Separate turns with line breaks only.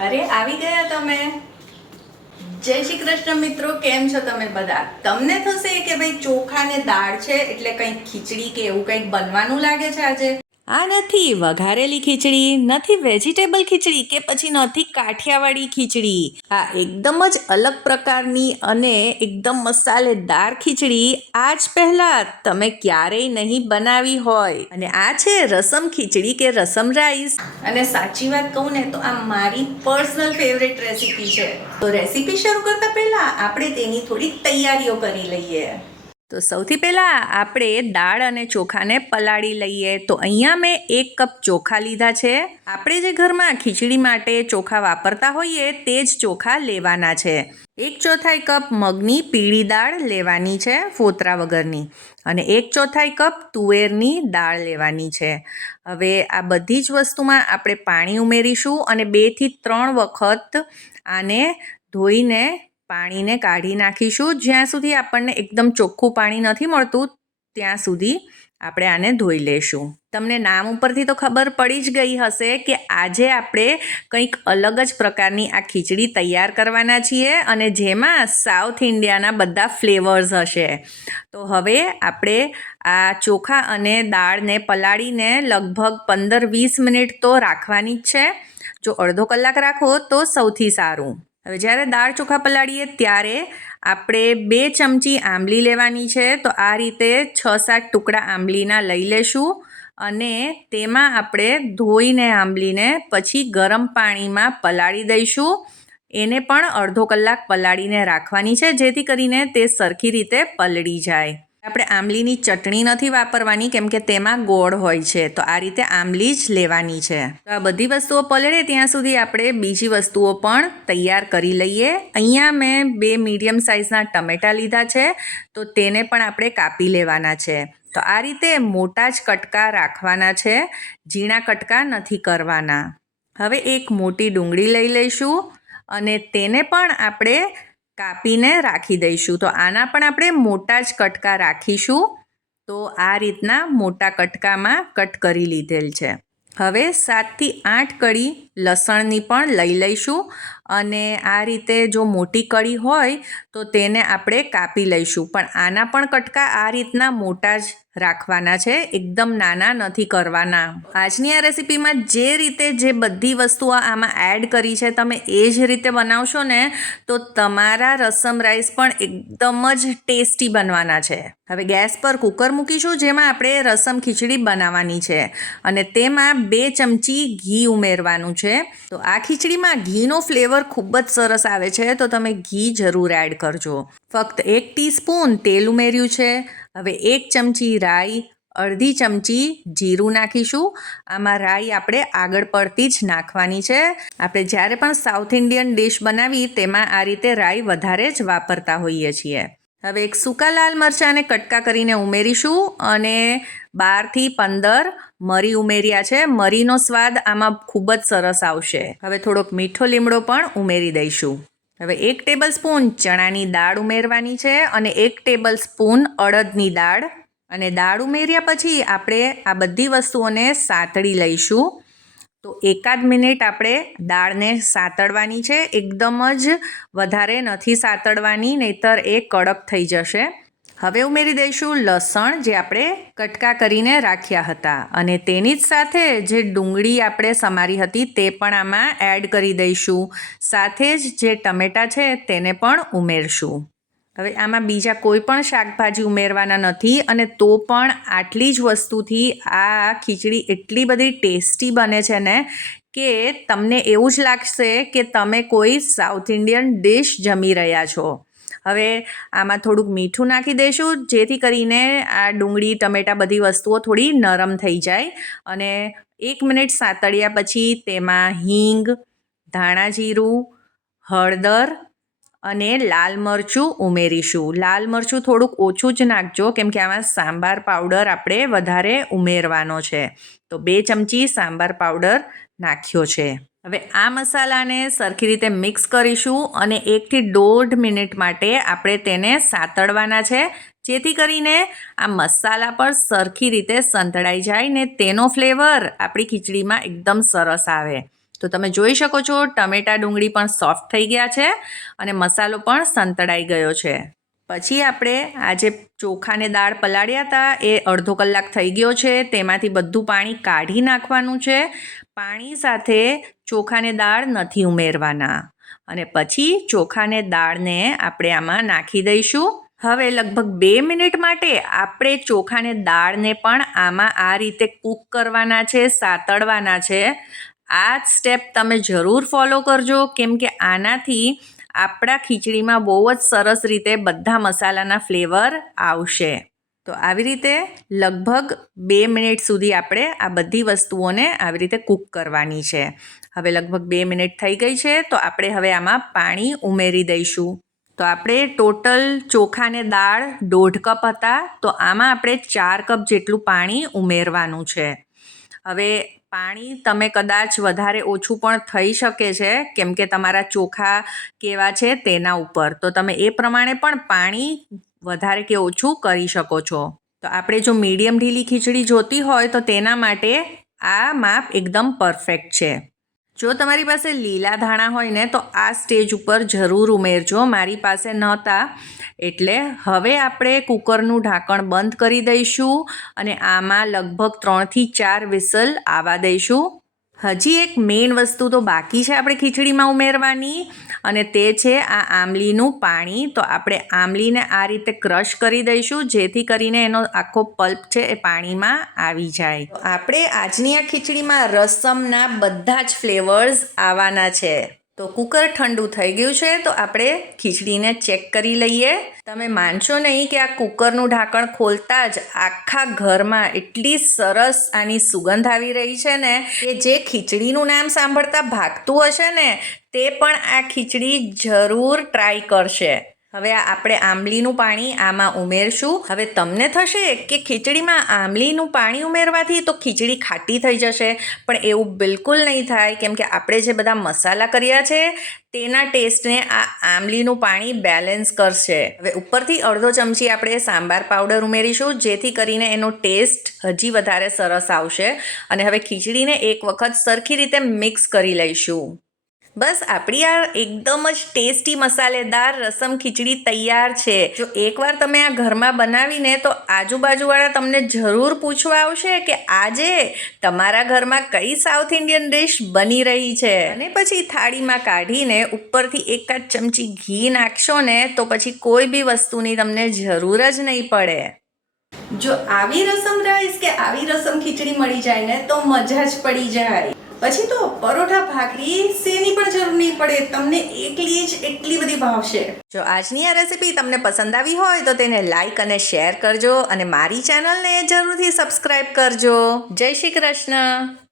અરે, આવી ગયા તમે? જય શ્રી કૃષ્ણ મિત્રો, કેમ છો તમે બધા? તમને થશે કે ભાઈ ચોખા ને દાળ છે એટલે કંઈક ખીચડી કે એવું કંઈક બનવાનું લાગે છે આજે? આ નથી વઘારેલી ખીચડી, નથી વેજીટેબલ ખીચડી કે પછી નથી કાઠિયાવાડી ખીચડી. આ એકદમ જ અલગ પ્રકારની અને એકદમ મસાલેદાર ખીચડી આજ પહેલા તમે ક્યારેય નહીં બનાવી હોય. અને આ છે રસમ ખીચડી કે રસમ રાઈસ. અને સાચી વાત કહું ને તો આ મારી પર્સનલ ફેવરેટ રેસીપી છે. તો રેસીપી શરૂ કરતા પહેલા આપણે તેની થોડી તૈયારીઓ કરી લઈએ. તો સૌથી પહેલાં આપણે દાળ અને ચોખાને પલાળી લઈએ. તો અહીંયા મેં એક કપ ચોખા લીધા છે. આપણે જે ઘરમાં ખીચડી માટે ચોખા વાપરતા હોઈએ તે જ ચોખા લેવાના છે. એક ચોથાઈ કપ મગની પીળી દાળ લેવાની છે ફોતરા વગરની અને એક ચોથાઈ કપ તુવેરની દાળ લેવાની છે. હવે આ બધી જ વસ્તુમાં આપણે પાણી ઉમેરીશું અને બેથી ત્રણ વખત આને ધોઈને પાણીને કાઢી નાખીશું. જ્યાં સુધી આપણને એકદમ ચોખ્ખું પાણી નથી મળતું, ત્યાં સુધી આપણે આને ધોઈ લેશું. તમને નામ ઉપરથી તો ખબર પડી જ ગઈ હશે કે આજે આપણે કંઈક અલગ જ પ્રકારની આ ખીચડી તૈયાર કરવાના છીએ અને જેમાં સાઉથ ઇન્ડિયાના બધા ફ્લેવર્સ હશે. તો હવે આપણે આ ચોખા અને દાળને પલાળીને લગભગ પંદર વીસ મિનિટ તો રાખવાની જ છે. જો અડધો કલાક રાખો તો સૌથી સારું. હવે જ્યારે દાળ ચોખા પલાળીએ ત્યારે આપણે બે ચમચી આંબલી લેવાની છે. તો આ રીતે છ સાત ટુકડા આંબલીના લઈ લેશું અને તેમાં આપણે ધોઈને આંબલીને પછી ગરમ પાણીમાં પલાળી દઈશું. એને પણ અડધો કલાક પલાળીને રાખવાની છે, જેથી કરીને તે સરખી રીતે પલળી જાય. આપણે આંબલીની ચટણી નથી વાપરવાની, કેમ કે તેમાં ગોળ હોય છે. તો આ રીતે આંબલી જ લેવાની છે. તો આ બધી વસ્તુઓ પલળે, ત્યાં સુધી આપણે બીજી વસ્તુઓ પણ તૈયાર કરી લઈએ. અહીંયા મેં બે મીડિયમ સાઇઝના ટમેટા લીધા છે, તો તેને પણ આપણે કાપી લેવાના છે. તો આ રીતે મોટા જ કટકા રાખવાના છે, ઝીણા કટકા નથી કરવાના. હવે એક મોટી ડુંગળી લઈ લઈશું અને તેને પણ આપણે કાપીને રાખી દઈશું. તો આના પણ આપણે મોટા જ કટકા રાખીશું. તો આ રીતના મોટા કટકામાં કટ કરી લીધેલ છે. હવે સાતથી આઠ કળી લસણની પણ લઈ લઈશું અને આ રીતે જો મોટી કળી હોય તો તેને આપણે કાપી લઈશું. પણ આના પણ કટકા આ રીતના મોટા જ રાખવાના છે. એકદમ નાના નથી કરવાના. આજની આ રેસીપીમાં જે રીતે જે બધી વસ્તુઓ આમાં એડ કરી છે, તમે એ જ રીતે બનાવશો ને, તો તમારા રસમ રાઈસ પણ એકદમ જ ટેસ્ટી બનવાના છે. હવે ગેસ પર કુકર મૂકીશું, જેમાં આપણે રસમ ખીચડી બનાવવાની છે. અને તેમાં બે ચમચી ઘી ઉમેરવાનું છે. તો આ ખીચડીમાં ઘીનો ફ્લેવર ખૂબ જ સરસ આવે છે, તો તમે ઘી જરૂર એડ કરજો. ફક્ત એક ટીસ્પૂન તેલ ઉમેર્યું છે. હવે એક ચમચી રાઈ, અડધી ચમચી જીરું નાખીશું. આમાં રાઈ આપણે આગળ પડતી જ નાખવાની છે. આપણે જ્યારે પણ સાઉથ ઇન્ડિયન ડિશ બનાવી તેમાં આ રીતે રાઈ વધારે જ વાપરતા હોઈએ છીએ. હવે એક સૂકા લાલ મરચાંને કટકા કરીને ઉમેરીશું અને બારથી પંદર મરી ઉમેર્યા છે. મરીનો સ્વાદ આમાં ખૂબ જ સરસ આવશે. હવે થોડોક મીઠો લીમડો પણ ઉમેરી દઈશું. હવે એક ટેબલ સ્પૂન ચણાની દાળ ઉમેરવાની છે અને એક ટેબલ સ્પૂન અડદની દાળ. અને દાળ ઉમેર્યા પછી આપણે આ બધી વસ્તુઓને સાતળી લઈશું. તો એકાદ મિનિટ આપણે દાળને સાતળવાની છે. એકદમ જ વધારે નથી સાતળવાની, નહીતર એ કડક થઈ જશે. હવે ઉમેરી દઈશું લસણ જે આપણે કટકા કરીને રાખ્યા હતા. અને તેની જ સાથે જે ડુંગળી આપણે સમારી હતી તે પણ આમાં એડ કરી દઈશું. સાથે જ જે ટમેટાં છે તેને પણ ઉમેરશું. હવે આમાં બીજા કોઈ પણ શાકભાજી ઉમેરવાના નથી અને તો પણ આટલી જ વસ્તુથી આ ખીચડી એટલી બધી ટેસ્ટી બને છે ને કે તમને એવું જ લાગશે કે તમે કોઈ સાઉથ ઇન્ડિયન ડિશ જમી રહ્યા છો. હવે આમાં થોડુંક મીઠું નાખી દઈશું જેથી કરીને આ ડુંગળી, ટમેટાં બધી વસ્તુઓ થોડી નરમ થઈ જાય. અને એક મિનિટ સાતળ્યા પછી તેમાં હિંગ, ધાણા જીરું, હળદર અને લાલ મરચું ઉમેરીશું. લાલ મરચું થોડુંક ઓછું જ નાખજો, કેમ કે આમાં સાંભાર પાવડર આપણે વધારે ઉમેરવાનો છે. તો બે ચમચી સાંભાર પાવડર નાખ્યો છે. હવે આ મસાલાને સરખી રીતે મિક્સ કરીશું અને એકથી દોઢ મિનિટ માટે આપણે તેને સાતળવાના છે. જેથી કરીને આ મસાલા પર સરખી રીતે સંતળાઈ જાય ને તેનો ફ્લેવર આપણી ખીચડીમાં એકદમ સરસ આવે. તો તમે જોઈ શકો છો, ટમેટા ડુંગળી પણ સોફ્ટ થઈ ગયા છે અને મસાલો પણ સંતળાઈ ગયો છે. પછી આપણે આજે ચોખાને દાળ પલાળ્યા હતા, એ અડધો કલાક થઈ ગયો છે. તેમાંથી બધું પાણી કાઢી નાખવાનું છે. પાણી સાથે ચોખાને દાળ નથી ઉમેરવાના. અને પછી ચોખાને દાળને આપણે આમાં નાખી દઈશું. હવે લગભગ બે મિનિટ માટે આપણે ચોખાને દાળને પણ આમાં આ રીતે કૂક કરવાના છે સાતડવાના છે. આ જ સ્ટેપ તમે જરૂર ફોલો કરજો, કેમ કે આનાથી આપણા ખીચડીમાં બહુ જ સરસ રીતે બધા મસાલાના ફ્લેવર આવશે. તો આવી રીતે લગભગ બે મિનિટ સુધી આપણે આ બધી વસ્તુઓને આવી રીતે કૂક કરવાની છે. હવે લગભગ બે મિનિટ થઈ ગઈ છે, તો આપણે હવે આમાં પાણી ઉમેરી દઈશું. તો આપણે ટોટલ ચોખાને દાળ દોઢ કપ હતા, તો આમાં આપણે ચાર કપ જેટલું પાણી ઉમેરવાનું છે. હવે પાણી તમે કદાચ વધારે ઓછું પણ થઈ શકે છે, કેમ કે તમારા ચોખા કેવા છે તેના ઉપર. તો તમે એ પ્રમાણે પણ પાણી વધારે કે ઓછું કરી શકો છો. તો આપણે જો મીડિયમ ઢીલી ખીચડી જોતી હોય તો તેના માટે આ માપ એકદમ પરફેક્ટ છે. જો તમારી પાસે લીલા ધાણા હોય ને તો આ સ્ટેજ ઉપર જરૂર ઉમેરજો. મારી પાસે નહોતા. એટલે હવે આપણે કુકરનું ઢાંકણ બંધ કરી દઈશું અને આમાં લગભગ ત્રણથી ચાર વિસલ આવવા દઈશું. હજી એક મેઇન વસ્તુ તો બાકી છે આપણે ખીચડીમાં ઉમેરવાની, અને તે છે આ આમલીનું પાણી. તો આપણે આમલીને આ રીતે ક્રશ કરી દઈશું, જેથી કરીને એનો આખો પલ્પ છે એ પાણીમાં આવી જાય. આપણે આજની આ ખીચડીમાં રસમના બધા જ ફ્લેવર્સ આવવાના છે. તો કુકર ઠંડુ થઈ ગયું છે, તો આપણે ખીચડીને ચેક કરી લઈએ. તમે માનશો નહીં કે આ કુકરનું ઢાંકણ ખોલતા જ આખા ઘરમાં એટલી સરસ આની સુગંધ આવી રહી છે ને કે જે ખીચડીનું નામ સાંભળતા ભાગતું હશે ને, તે પણ આ ખીચડી જરૂર ટ્રાય કરશે. હવે આપણે આંબલીનું પાણી આમાં ઉમેરશું. હવે તમને થશે કે ખીચડીમાં આંબલીનું પાણી ઉમેરવાથી તો ખીચડી ખાટી થઈ જશે. પણ એવું બિલકુલ નહીં થાય, કેમ કે આપણે જે બધા મસાલા કર્યા છે, તેના ટેસ્ટને આ આંબલીનું પાણી બેલેન્સ કરશે. હવે ઉપરથી અડધો ચમચી આપણે સાંબાર પાવડર ઉમેરીશું, જેથી કરીને એનો ટેસ્ટ હજી વધારે સરસ આવશે. અને હવે ખીચડીને એક વખત સરખી રીતે મિક્સ કરી લઈશું. બસ આપણી આ એકદમ જ ટેસ્ટી મસાલેદાર રસમ ખીચડી તૈયાર છે. જો એકવાર તમે આ ઘરમાં બનાવીને તો આજુબાજુવાળા તમને જરૂર પૂછવા આવશે કે આજે તમારા ઘરમાં કઈ સાઉથ ઇન્ડિયન ડિશ બની રહી છે. અને પછી થાળીમાં કાઢીને ઉપરથી એકાદ ચમચી ઘી નાખશો ને તો પછી કોઈ બી વસ્તુની તમને જરૂર જ નહીં પડે. જો આવી રસમ રાઈસ કે આવી રસમ ખીચડી મળી જાય ને તો મજા જ પડી જાય. પછી તો પરોઠા ભાખરી સેની પણ જરૂર નહીં પડે, તમને એકલી જ એટલી બધી ભાવશે જો આજની આ રેસીપી તમને પસંદ આવી હોય તો તેને લાઈક અને શેર કરજો અને મારી ચેનલને જરૂરથી સબસ્ક્રાઈબ કરજો. જય શ્રી કૃષ્ણ.